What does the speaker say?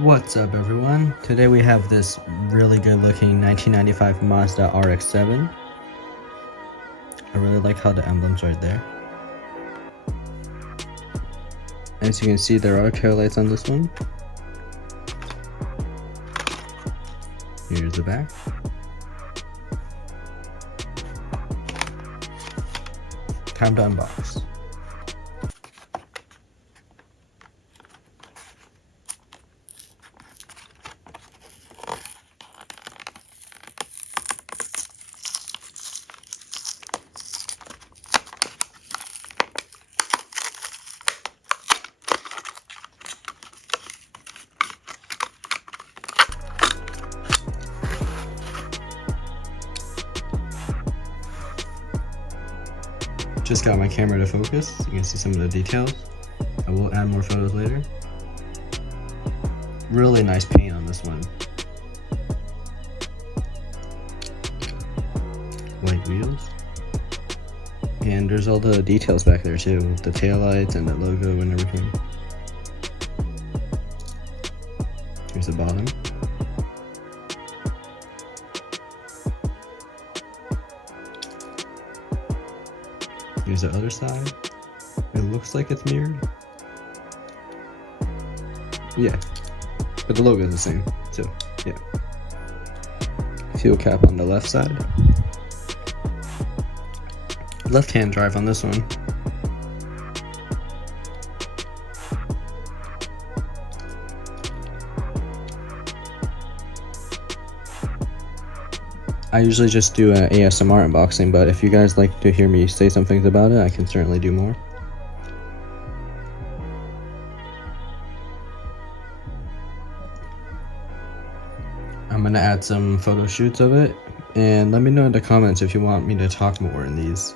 What's up everyone? Today we have this really good looking 1995 Mazda RX7. I really like how the emblem's right there. As you can see, there are taillights on this one. Here's the back. Time to unbox. Just got my camera to focus. You can see some of the details. I will add more photos later. Really nice paint on this one. White wheels. And there's all the details back there too. The taillights and the logo and everything. Here's the bottom. Here's the other side. It looks like it's mirrored. Yeah, but the logo is the same, so yeah. Fuel cap on the left side. Left-hand drive on this one. I usually just do an ASMR unboxing, but if you guys like to hear me say some things about it, I can certainly do more. I'm gonna add some photo shoots of it, and let me know in the comments if you want me to talk more in these.